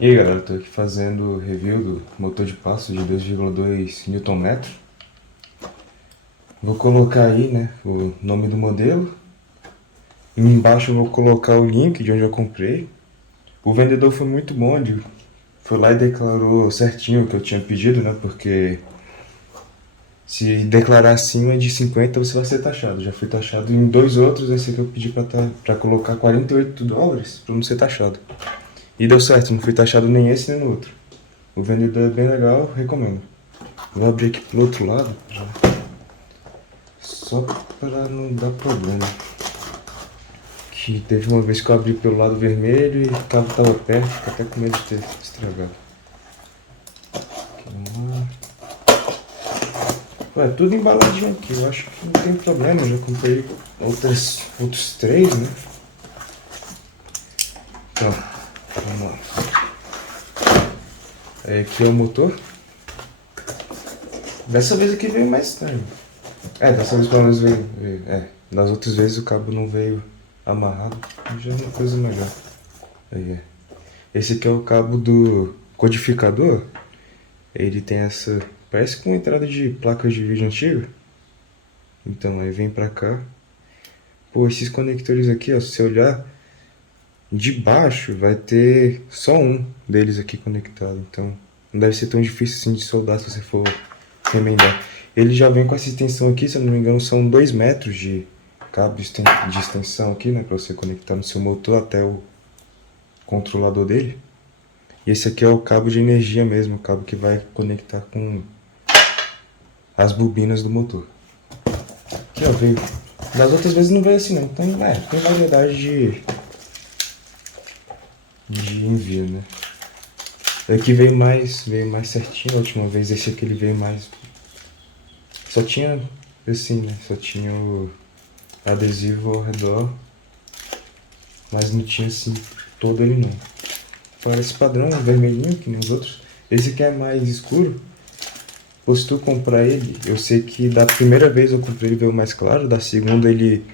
E aí galera, tô aqui fazendo review do motor de passo de 2,2 Nm. Vou colocar aí, né, o nome do modelo. E embaixo eu vou colocar o link de onde eu comprei. O vendedor foi muito bom, ele foi lá e declarou certinho o que eu tinha pedido, né, porque se declarar acima de 50 você vai ser taxado. Já fui taxado em dois outros, esse aqui eu pedi pra colocar US$ 48 pra não ser taxado. E deu certo, não fui taxado nem esse nem no outro. O vendedor é bem legal, recomendo. Vou abrir aqui pro outro lado, já. Só para não dar problema. Que teve uma vez que eu abri pelo lado vermelho e o cabo tava perto, fico até com medo de ter estragado. Vamos lá. Ué, tudo embaladinho aqui, eu acho que não tem problema, eu já comprei outros três, né? Então, vamos lá. Aqui é o motor. Dessa vez aqui veio mais estranho. Dessa vez pelo menos veio. Das outras vezes o cabo não veio amarrado, já é uma coisa melhor. Aí é. Esse aqui é o cabo do codificador. Ele tem essa, parece com entrada de placas de vídeo antiga. Então aí vem pra cá. Pô, esses conectores aqui, ó, se você olhar de baixo, vai ter só um deles aqui conectado. Então não deve ser tão difícil assim de soldar se você for remendar. Ele já vem com essa extensão aqui, se eu não me engano são 2 metros de cabo de extensão aqui, né, pra você conectar no seu motor até o controlador dele. E esse aqui é o cabo de energia mesmo, o cabo que vai conectar com as bobinas do motor. Aqui ó, veio. Das outras vezes não veio assim não, então tem variedade de envio, né. Aqui veio mais certinho, a última vez esse aqui ele veio mais. Só tinha assim, né, só tinha o adesivo ao redor, mas não tinha assim todo ele não. Parece padrão, vermelhinho, que nem os outros. Esse aqui é mais escuro. Ou se tu comprar ele, eu sei que da primeira vez eu comprei ele veio mais claro, da segunda ele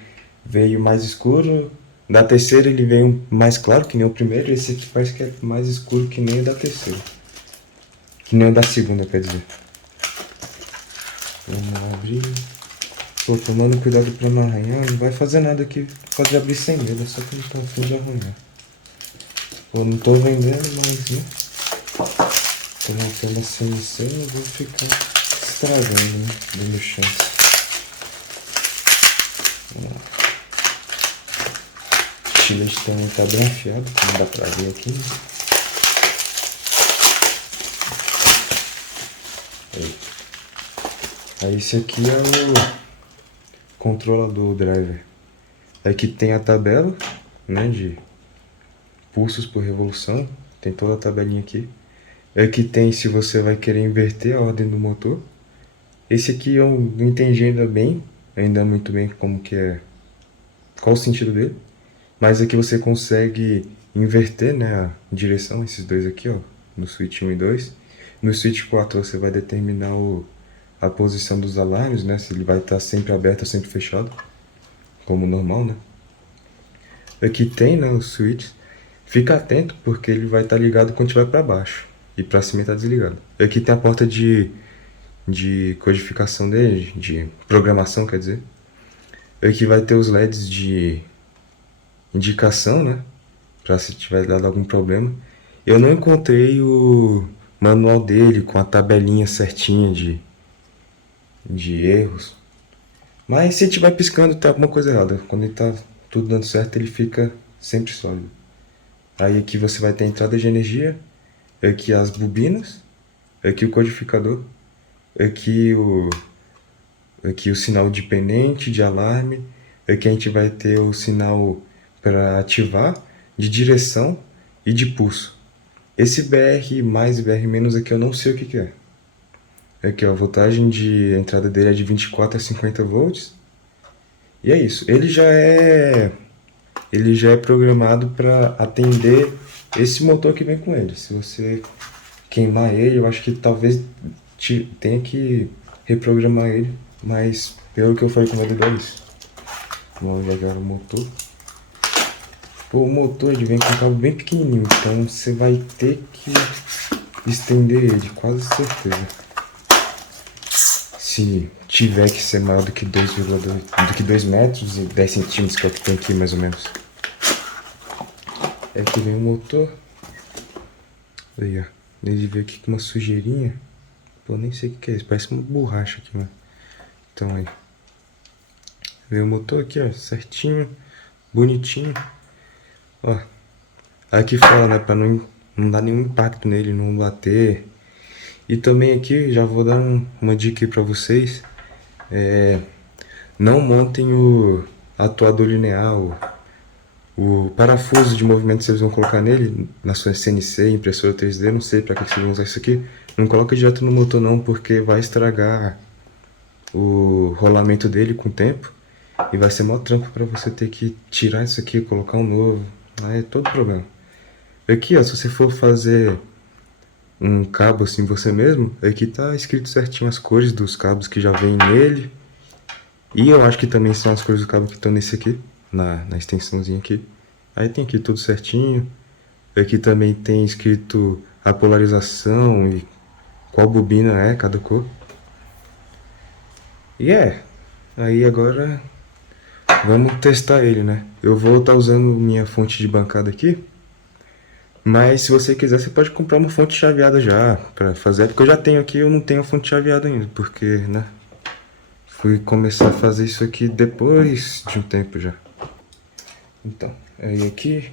veio mais escuro, da terceira ele veio mais claro, que nem o primeiro, esse aqui parece que é mais escuro que nem o da terceira. Que nem o da segunda, quer dizer. Vamos abrir. Pô, tomando cuidado pra não arranhar, não vai fazer nada aqui. Pode abrir sem medo, só que não tô afim de arranhar. Pô, não tô vendendo, mas né? Tô montando a CNC, não vou ficar estragando, né? Dando chance. Vamos lá. O estilete também tá bem afiado, não dá pra ver aqui, né? Aí esse aqui é o controlador, o driver. Aqui tem a tabela, né, de pulsos por revolução. Tem toda a tabelinha aqui. Aqui tem se você vai querer inverter a ordem do motor. Esse aqui eu não entendi ainda muito bem como que é, qual o sentido dele. Mas aqui você consegue inverter, né, a direção, esses dois aqui, ó, no switch 1 e 2. No switch 4 você vai determinar a posição dos alarmes, né, se ele vai estar sempre aberto ou sempre fechado, como normal, né. Aqui tem, né, os switches. Fica atento porque ele vai estar ligado quando estiver para baixo e para cima está desligado. Aqui tem a porta de codificação dele, de programação, quer dizer. Aqui vai ter os LEDs de indicação, né, para se tiver dado algum problema. Eu não encontrei o manual dele com a tabelinha certinha de erros. Mas se tiver piscando, tem alguma coisa errada. Quando ele tá tudo dando certo, ele fica sempre sólido. Aí aqui você vai ter a entrada de energia, aqui as bobinas, aqui o codificador, aqui o sinal de pendente, de alarme, aqui a gente vai ter o sinal para ativar, de direção e de pulso. Esse BR mais e BR menos aqui eu não sei o que é. Aqui ó, a voltagem de entrada dele é de 24 a 50 volts. E é isso. Ele já é programado para atender esse motor que vem com ele. Se você queimar ele, eu acho que talvez tenha que reprogramar ele, mas pelo que eu falei com o vendedor é isso. Vamos ligar o motor. Pô, o motor ele vem com um cabo bem pequenininho, então você vai ter que estender ele, quase certeza. Se tiver que ser maior do que 2,2, do que 2 metros e 10 centímetros, que é o que tem aqui mais ou menos. É que vem o motor. Aí, ó. Ele veio aqui com uma sujeirinha. Pô, nem sei o que é isso. Parece uma borracha aqui, mano. Então aí. Veio o motor aqui, ó. Certinho. Bonitinho. Ó. Aqui fala, né? Pra não dar nenhum impacto nele, não bater. E também aqui, já vou dar uma dica aí pra vocês. Não montem o atuador linear, o parafuso de movimento que vocês vão colocar nele, na sua CNC, impressora 3D, não sei pra que vocês vão usar isso aqui. Não coloca direto no motor não, porque vai estragar o rolamento dele com o tempo. E vai ser mó trampo pra você ter que tirar isso aqui, colocar um novo. Aí é todo problema. Aqui, ó, se você for fazer um cabo assim você mesmo, aqui tá escrito certinho as cores dos cabos que já vem nele. E eu acho que também são as cores do cabo que estão nesse aqui, na extensãozinha aqui. Aí tem aqui tudo certinho. Aqui também tem escrito a polarização e qual bobina é cada cor. E aí agora vamos testar ele, né? Eu vou estar usando minha fonte de bancada aqui. Mas se você quiser, você pode comprar uma fonte chaveada já pra fazer. Porque eu já tenho aqui, eu não tenho a fonte chaveada ainda. Porque, né? Fui começar a fazer isso aqui depois de um tempo já. Então, aí aqui...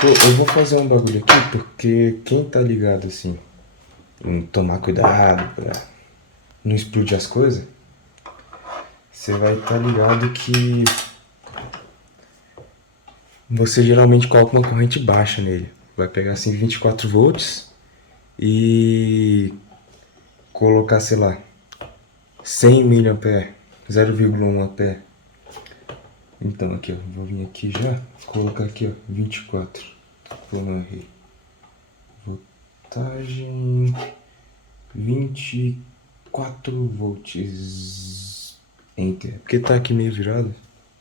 Pô, eu vou fazer um bagulho aqui porque quem tá ligado assim, em tomar cuidado pra não explodir as coisas, você vai estar ligado que você geralmente coloca uma corrente baixa nele. Vai pegar assim 24 volts e colocar, sei lá, 100 mA, 0,1 A. Então aqui, ó, vou vir aqui já, colocar aqui, ó, 24. Errei. Voltagem 24 volts. Enter. Porque tá aqui meio virado.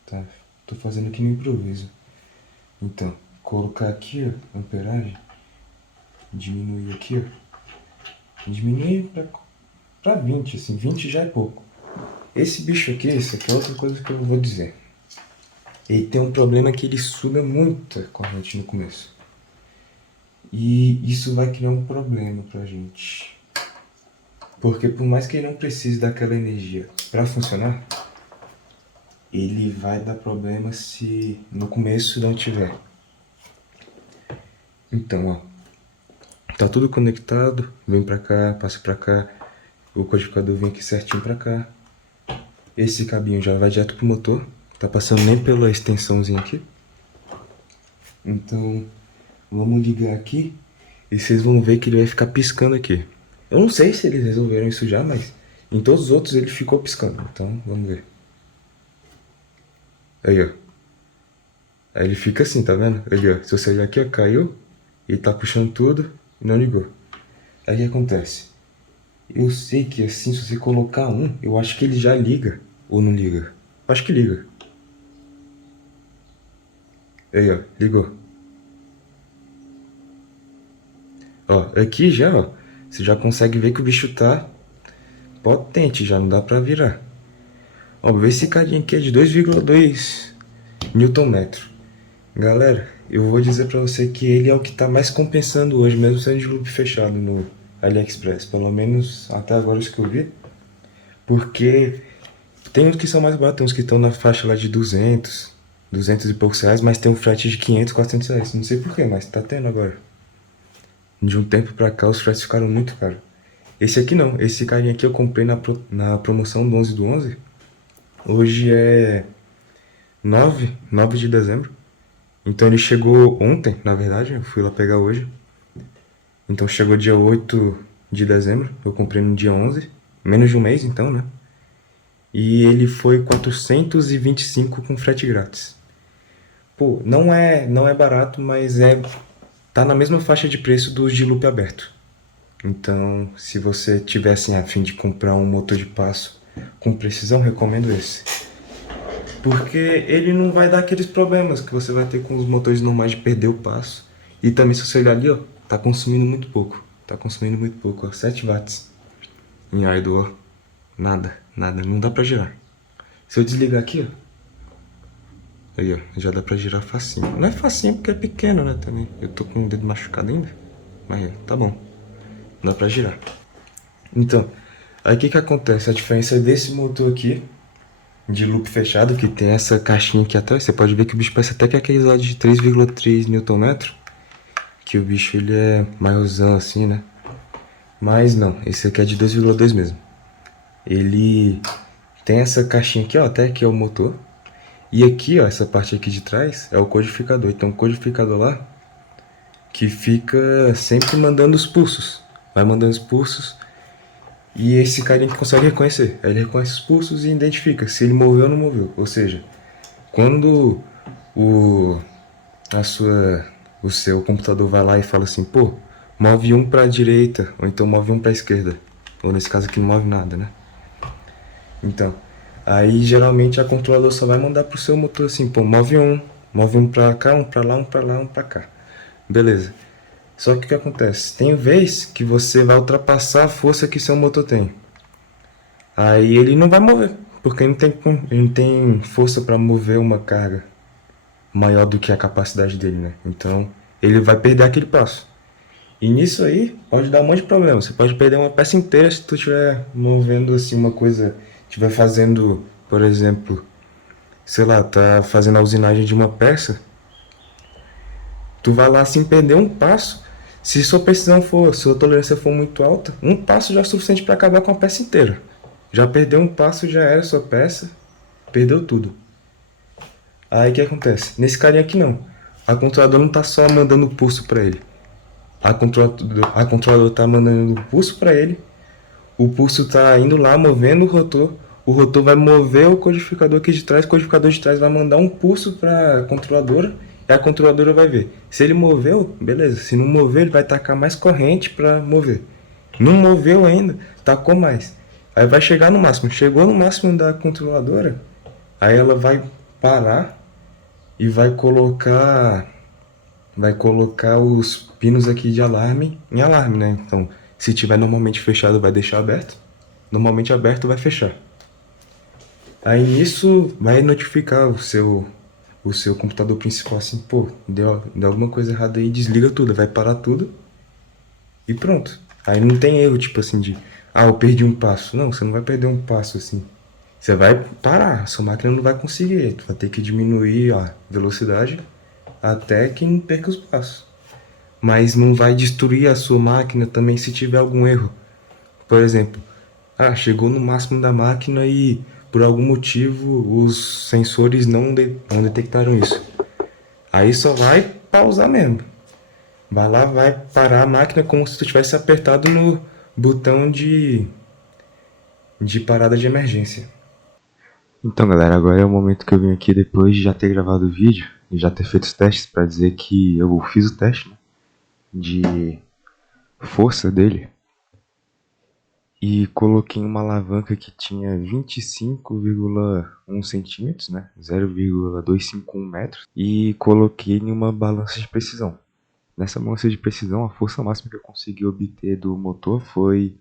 Tá. Tô fazendo aqui no improviso. Então, colocar aqui, ó, amperagem. Diminuir aqui, ó. Diminuir pra 20, assim. 20 já é pouco. Esse bicho aqui, isso aqui é outra coisa que eu vou dizer. Ele tem um problema que ele suga muita corrente no começo. E isso vai criar um problema pra gente. Porque por mais que ele não precise daquela energia pra funcionar, ele vai dar problema se no começo não tiver. Então, ó, tá tudo conectado, vem pra cá, passa pra cá, o codificador vem aqui certinho pra cá. Esse cabinho já vai direto pro motor, tá passando nem pela extensãozinha aqui. Então, vamos ligar aqui e vocês vão ver que ele vai ficar piscando aqui. Eu não sei se eles resolveram isso já, mas em todos os outros ele ficou piscando. Então, vamos ver. Aí, ó. Aí ele fica assim, tá vendo? Aí, ó. Se você olhar aqui, ó, caiu. Ele tá puxando tudo e não ligou. Aí o que acontece? Eu sei que assim, se você colocar um, eu acho que ele já liga. Ou não liga? Eu acho que liga. Aí, ó. Ligou. Ó, aqui já, ó. Você já consegue ver que o bicho tá potente, já não dá pra virar. Ó, esse carinha aqui é de 2,2 Nm. Galera, eu vou dizer pra você que ele é o que tá mais compensando hoje, mesmo sendo de loop fechado no AliExpress. Pelo menos até agora os que eu vi. Porque tem uns que são mais baratos, tem uns que estão na faixa lá de 200 e poucos reais, mas tem um frete de 500, 400 reais. Não sei porquê, mas tá tendo agora. De um tempo pra cá os fretes ficaram muito caros. Esse aqui não, esse carinha aqui eu comprei na promoção do 11 do 11. Hoje é 9 de dezembro. Então ele chegou ontem, na verdade, eu fui lá pegar hoje. Então chegou dia 8 de dezembro, eu comprei no dia 11. Menos de um mês então, né? E ele foi 425 com frete grátis. Pô, não é barato, mas tá na mesma faixa de preço dos de loop aberto. Então, se você tivesse a fim de comprar um motor de passo com precisão, recomendo esse. Porque ele não vai dar aqueles problemas que você vai ter com os motores normais de perder o passo. E também se você olhar ali, ó, tá consumindo muito pouco. Tá consumindo muito pouco, ó, 7 watts em idle, ó. Nada, nada, não dá pra girar. Se eu desligar aqui, ó, aí, ó, já dá pra girar facinho. Não é facinho porque é pequeno, né, também. Eu tô com o dedo machucado ainda, mas tá bom. Dá pra girar. Então, aí o que que acontece? A diferença desse motor aqui, de loop fechado, que tem essa caixinha aqui atrás, você pode ver que o bicho parece até que é aqueles lá de 3,3 Nm, que o bicho ele é maiorzão assim, né? Mas não, esse aqui é de 2,2 mesmo. Ele tem essa caixinha aqui, ó, até que é o motor. E aqui, ó, essa parte aqui de trás é o codificador. Então, o codificador lá que fica sempre mandando os pulsos. Vai mandando os pulsos e esse carinha que consegue reconhecer. Aí ele reconhece os pulsos e identifica se ele moveu ou não moveu. Ou seja, quando o, a sua, o seu computador vai lá e fala assim, pô, move um para a direita, ou então move um para a esquerda. Ou nesse caso aqui não move nada, né? Então, aí geralmente a controladora só vai mandar pro seu motor assim, pô, move um pra cá, um pra lá, um pra lá, um pra cá. Beleza. Só que o que acontece? Tem vez que você vai ultrapassar a força que seu motor tem. Aí ele não vai mover, porque ele não tem força para mover uma carga maior do que a capacidade dele, né? Então ele vai perder aquele passo. E nisso aí pode dar um monte de problema. Você pode perder uma peça inteira se tu estiver movendo assim uma coisa, estiver fazendo, por exemplo, sei lá, tá fazendo a usinagem de uma peça, tu vai lá assim perder um passo. Se sua precisão for, sua tolerância for muito alta, um passo já é suficiente para acabar com a peça inteira. Já perdeu um passo, já era sua peça, perdeu tudo. Aí o que acontece? Nesse carinha aqui não. A controladora não tá só mandando pulso para ele. A controladora tá mandando pulso para ele. O pulso tá indo lá, movendo o rotor. O rotor vai mover o codificador aqui de trás. O codificador de trás vai mandar um pulso para a controladora. E a controladora vai ver. Se ele moveu, beleza. Se não mover, ele vai tacar mais corrente para mover. Não moveu ainda, tacou mais. Aí vai chegar no máximo. Chegou no máximo da controladora. Aí ela vai parar e vai colocar os pinos aqui de alarme em alarme, né? Então, se tiver normalmente fechado, vai deixar aberto. Normalmente aberto, vai fechar. Aí nisso vai notificar o seu computador principal assim, pô, deu alguma coisa errada aí, desliga tudo, vai parar tudo e pronto. Aí não tem erro, tipo assim, eu perdi um passo. Não, você não vai perder um passo assim. Você vai parar, sua máquina não vai conseguir. Tu vai ter que diminuir a velocidade até que não perca os passos. Mas não vai destruir a sua máquina também se tiver algum erro. Por exemplo, chegou no máximo da máquina e por algum motivo os sensores não detectaram isso. Aí só vai pausar mesmo. Vai lá, vai parar a máquina como se tu tivesse apertado no botão de parada de emergência. Então, galera, agora é o momento que eu vim aqui depois de já ter gravado o vídeo e já ter feito os testes para dizer que eu fiz o teste, né, de força dele e coloquei uma alavanca que tinha 25,1 centímetros, né, 0,251 metros, e coloquei em uma balança de precisão. Nessa balança de precisão, a força máxima que eu consegui obter do motor foi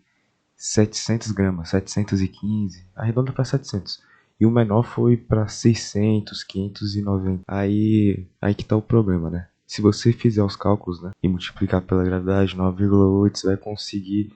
700 gramas, 715, arredonda para 700. E o menor foi para 600, 590. Aí que tá o problema, né? Se você fizer os cálculos, né, e multiplicar pela gravidade 9,8, você vai conseguir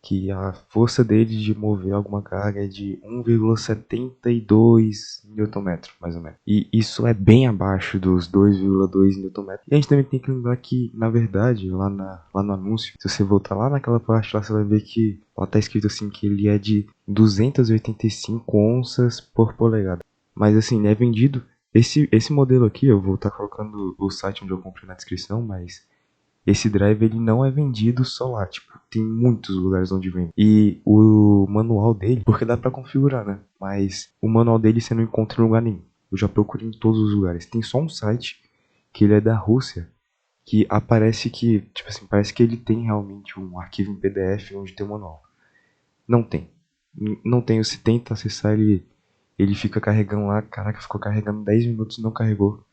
que a força dele de mover alguma carga é de 1,72 Nm, mais ou menos. E isso é bem abaixo dos 2,2 Nm. E a gente também tem que lembrar que, na verdade, lá no anúncio, se você voltar lá naquela parte lá, você vai ver que lá tá escrito assim que ele é de 285 onças por polegada. Mas assim, ele é vendido. Esse modelo aqui, eu vou estar colocando o site onde eu comprei na descrição, mas esse drive ele não é vendido só lá, tipo, tem muitos lugares onde vende. E o manual dele, porque dá pra configurar, né? Mas o manual dele você não encontra em lugar nenhum. Eu já procurei em todos os lugares. Tem só um site que ele é da Rússia, que aparece que, tipo assim, parece que ele tem realmente um arquivo em PDF onde tem o manual. Não tem. Não tem, você tenta acessar ele Ele fica carregando lá, caraca, ficou carregando 10 minutos e não carregou.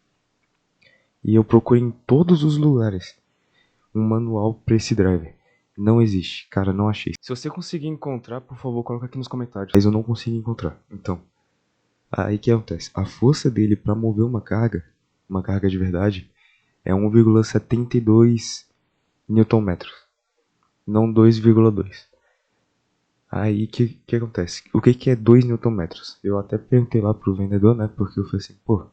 E eu procurei em todos os lugares um manual pra esse driver. Não existe, cara, não achei. Se você conseguir encontrar, por favor, coloca aqui nos comentários. Mas eu não consegui encontrar. Então, aí que acontece? A força dele pra mover uma carga de verdade, é 1,72 Nm, não 2,2. Aí que acontece? O que é 2 Nm? Eu até perguntei lá pro vendedor, né? Porque eu falei assim, pô,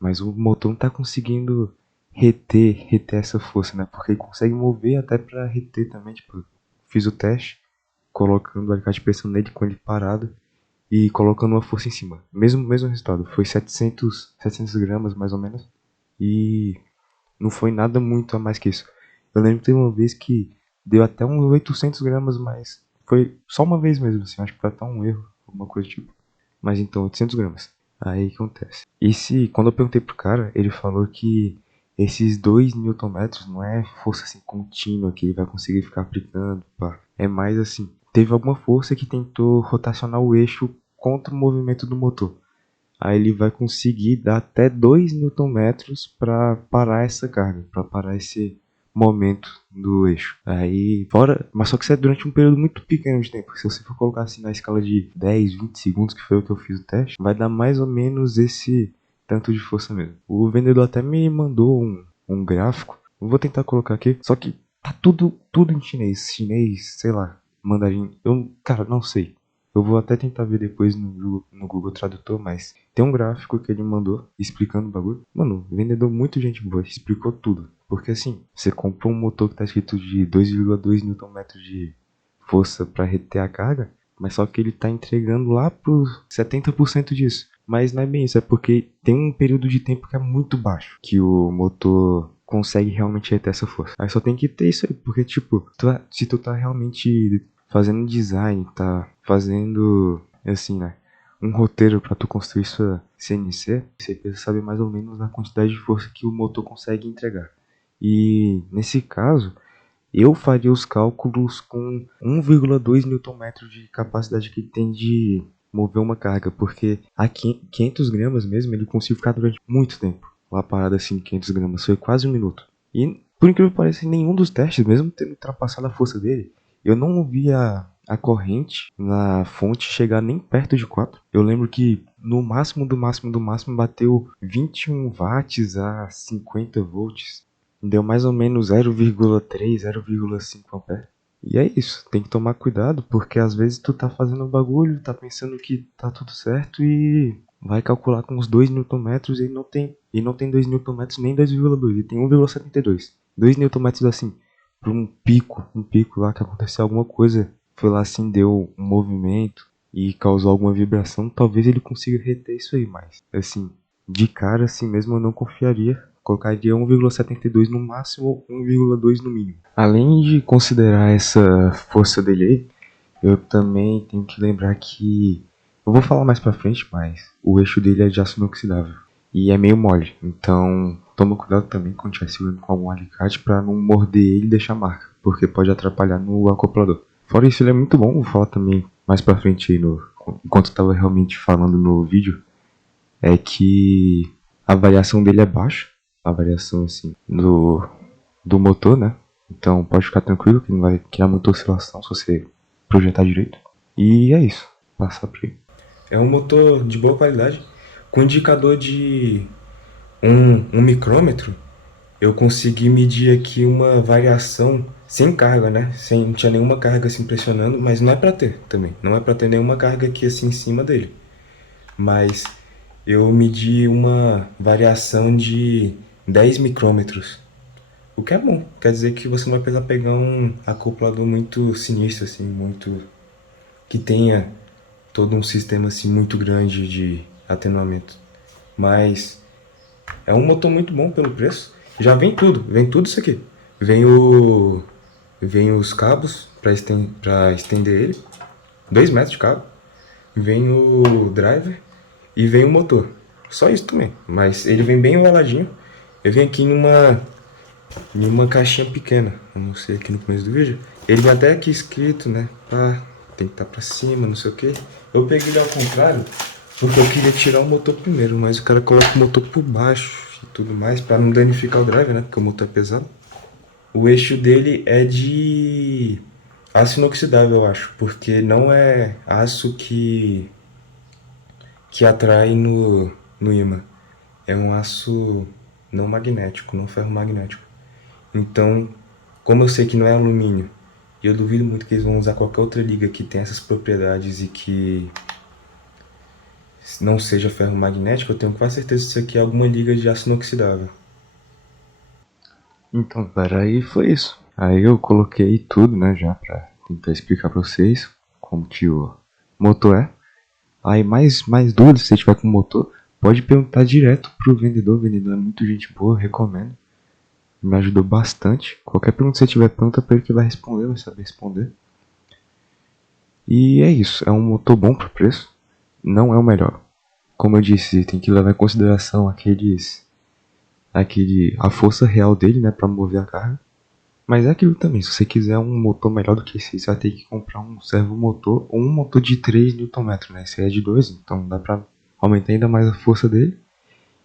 mas o motor não tá conseguindo reter essa força, né? Porque ele consegue mover até pra reter também, tipo, fiz o teste, colocando o alicate de pressão nele com ele parado e colocando uma força em cima. Mesmo resultado, foi 700 gramas mais ou menos e não foi nada muito a mais que isso. Eu lembro que teve uma vez que deu até uns 800 gramas, mas foi só uma vez mesmo, assim, acho que foi até um erro, alguma coisa do tipo. Mas então, 800 gramas. Aí que acontece. Quando eu perguntei pro cara, ele falou que esses 2 newton-metros não é força assim contínua que ele vai conseguir ficar aplicando, pá. É mais assim, teve alguma força que tentou rotacionar o eixo contra o movimento do motor. Aí ele vai conseguir dar até 2 newton-metros para parar essa carga, para parar esse momento do eixo. Aí, fora, mas só que isso é durante um período muito pequeno de tempo. Se você for colocar assim na escala de 10, 20 segundos, que foi o que eu fiz o teste, vai dar mais ou menos esse tanto de força mesmo. O vendedor até me mandou um gráfico. Eu vou tentar colocar aqui, só que tá tudo em chinês, sei lá, mandarim. Eu, cara, não sei. Eu vou até tentar ver depois no Google Tradutor, mas tem um gráfico que ele mandou explicando o bagulho. Mano, vendedor muito gente boa, explicou tudo. Porque assim, você compra um motor que tá escrito de 2,2 Nm de força para reter a carga, mas só que ele tá entregando lá pros 70% disso. Mas não é bem isso, é porque tem um período de tempo que é muito baixo, que o motor consegue realmente reter essa força. Aí só tem que ter isso aí, porque tipo, se tu tá realmente fazendo design, tá fazendo, assim, né, um roteiro para tu construir sua CNC, você precisa saber mais ou menos a quantidade de força que o motor consegue entregar. E nesse caso, eu faria os cálculos com 1,2 Nm de capacidade que ele tem de mover uma carga, porque a 500 gramas mesmo ele conseguiu ficar durante muito tempo. Uma parada assim, 500 gramas, foi quase um minuto. E por incrível que pareça, em nenhum dos testes, mesmo tendo ultrapassado a força dele, eu não vi a corrente na fonte chegar nem perto de 4. Eu lembro que no máximo do máximo bateu 21 watts a 50 volts. Deu mais ou menos 0,3, 0,5 ampere. E é isso, tem que tomar cuidado, porque às vezes tu tá fazendo um bagulho, tá pensando que tá tudo certo e vai calcular com os 2 Nm e não tem 2 Nm nem 2,2, ele tem 1,72. 2 Nm assim, para um pico lá que aconteceu alguma coisa, foi lá assim, deu um movimento e causou alguma vibração, talvez ele consiga reter isso aí, mas assim, de cara assim mesmo eu não confiaria. Colocaria 1,72 no máximo, 1,2 no mínimo. Além de considerar essa força dele aí, eu também tenho que lembrar que, eu vou falar mais pra frente, mas o eixo dele é de aço inoxidável e é meio mole, então toma cuidado também quando estiver segurando com algum alicate para não morder ele e deixar marca, porque pode atrapalhar no acoplador. Fora isso, ele é muito bom, vou falar também mais pra frente aí, enquanto eu tava realmente falando no vídeo, é que a variação dele é baixa, a variação assim do motor, né? Então pode ficar tranquilo que não vai criar muita oscilação se você projetar direito. E é isso, passar por aí. É um motor de boa qualidade, com indicador de um micrômetro. Eu consegui medir aqui uma variação sem carga, né? Não tinha nenhuma carga assim pressionando, mas não é pra ter também. Não é pra ter nenhuma carga aqui assim em cima dele. Mas eu medi uma variação de 10 micrômetros. O que é bom, quer dizer que você não vai precisar pegar um acoplador muito sinistro, assim, muito. Que tenha todo um sistema assim muito grande de atenuamento. Mas é um motor muito bom pelo preço. Já vem tudo isso aqui. Vem os cabos para estender ele, 2 metros de cabo. Vem o driver e vem o motor. Só isso também, mas ele vem bem enroladinho. Eu vim aqui em uma caixinha pequena, eu não sei aqui no começo do vídeo. Ele vem até aqui escrito, né? Tem que estar pra cima, não sei o que. Eu peguei ele ao contrário, Porque eu queria tirar o motor primeiro, mas o cara coloca o motor por baixo e tudo mais, pra não danificar o drive, né? Porque o motor é pesado. O eixo dele é de aço inoxidável, eu acho, porque não é aço que atrai no ímã. É um aço não magnético, não ferromagnético. Então, como eu sei que não é alumínio, e eu duvido muito que eles vão usar qualquer outra liga que tenha essas propriedades e que não seja ferromagnético, eu tenho quase certeza que isso aqui é alguma liga de aço inoxidável. Então, cara, aí foi isso. Aí eu coloquei tudo, né, já pra tentar explicar pra vocês como que o motor é. Aí mais dúvidas, se você tiver com motor, pode perguntar direto pro vendedor. O vendedor é muito gente boa, recomendo. Me ajudou bastante. Qualquer pergunta que você tiver, pergunta pra ele que vai responder, vai saber responder. E é isso, é um motor bom pro preço. Não é o melhor. Como eu disse, tem que levar em consideração a força real dele, né, para mover a carga. Mas é aquilo também, se você quiser um motor melhor do que esse, você vai ter que comprar um servomotor ou um motor de 3 Nm, né? Esse aí é de 2, então dá pra aumentar ainda mais a força dele.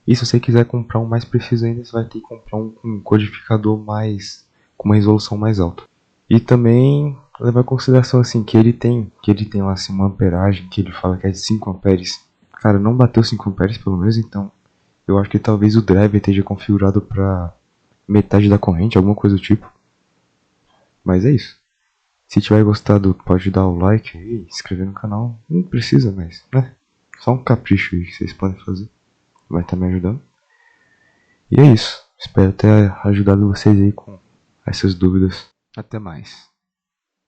E se você quiser comprar um mais preciso ainda, você vai ter que comprar um codificador mais com uma resolução mais alta. E também levar em consideração assim que ele tem lá assim, uma amperagem que ele fala que é de 5 amperes. Cara, não bateu 5 amperes pelo menos, então eu acho que talvez o driver esteja configurado para metade da corrente, alguma coisa do tipo. Mas é isso. Se tiver gostado, pode dar o like aí, se inscrever no canal. Não precisa, mas, né? Só um capricho aí que vocês podem fazer. Vai estar me ajudando. E é isso. Espero ter ajudado vocês aí com essas dúvidas. Até mais.